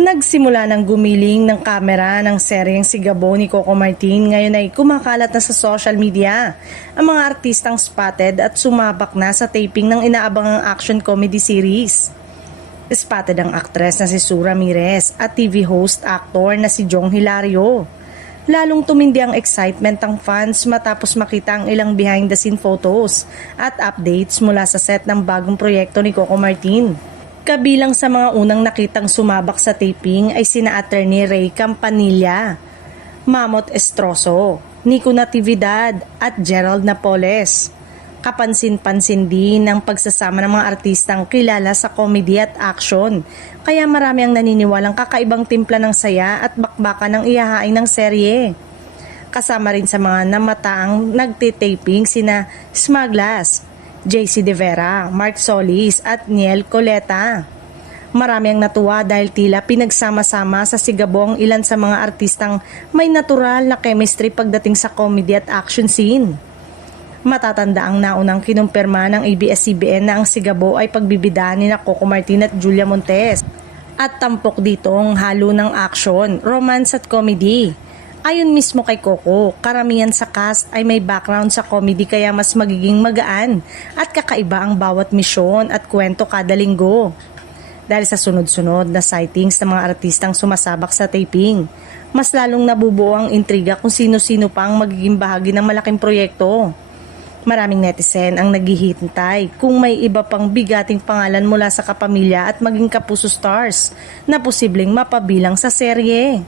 Nagsimula ng gumiling ng kamera ng seryeng Sigabo ni Coco Martin, ngayon ay kumakalat na sa social media ang mga artistang spotted at sumabak na sa taping ng inaabangang action comedy series. Spotted ang aktres na si Sue Ramirez at TV host actor na si Jong Hilario. Lalong tumindi ang excitement ng fans matapos makita ang ilang behind the scene photos at updates mula sa set ng bagong proyekto ni Coco Martin. Kabilang sa mga unang nakitang sumabak sa taping ay sina Attorney Ray Campanilla, Mamot Estroso, Nico Natividad at Gerald Napoles. Kapansin-pansin din ang pagsasama ng mga artistang kilala sa comedy at action, kaya marami ang naniniwalang kakaibang timpla ng saya at bakbakan ng ihahain ng serye. Kasama rin sa mga namataang nagtitaping sina Smaglas, JC De Vera, Mark Solis at Niel Coleta. Marami ang natuwa dahil tila pinagsama-sama sa Sigabo ang ilan sa mga artistang may natural na chemistry pagdating sa comedy at action scene. Matatanda ang naunang kinumpirma ng ABS-CBN na ang Sigabo ay pagbibidaan ni Coco Martin at Julia Montes. At tampok dito ang halo ng action, romance at comedy. Ayon mismo kay Coco, karamihan sa cast ay may background sa comedy kaya mas magiging magaan at kakaiba ang bawat misyon at kwento kada linggo. Dahil sa sunod-sunod na sightings ng mga artistang sumasabak sa taping, mas lalong nabubuo ang intriga kung sino-sino pa ang magiging bahagi ng malaking proyekto. Maraming netizen ang naghihintay kung may iba pang bigating pangalan mula sa kapamilya at maging kapuso stars na posibleng mapabilang sa serye.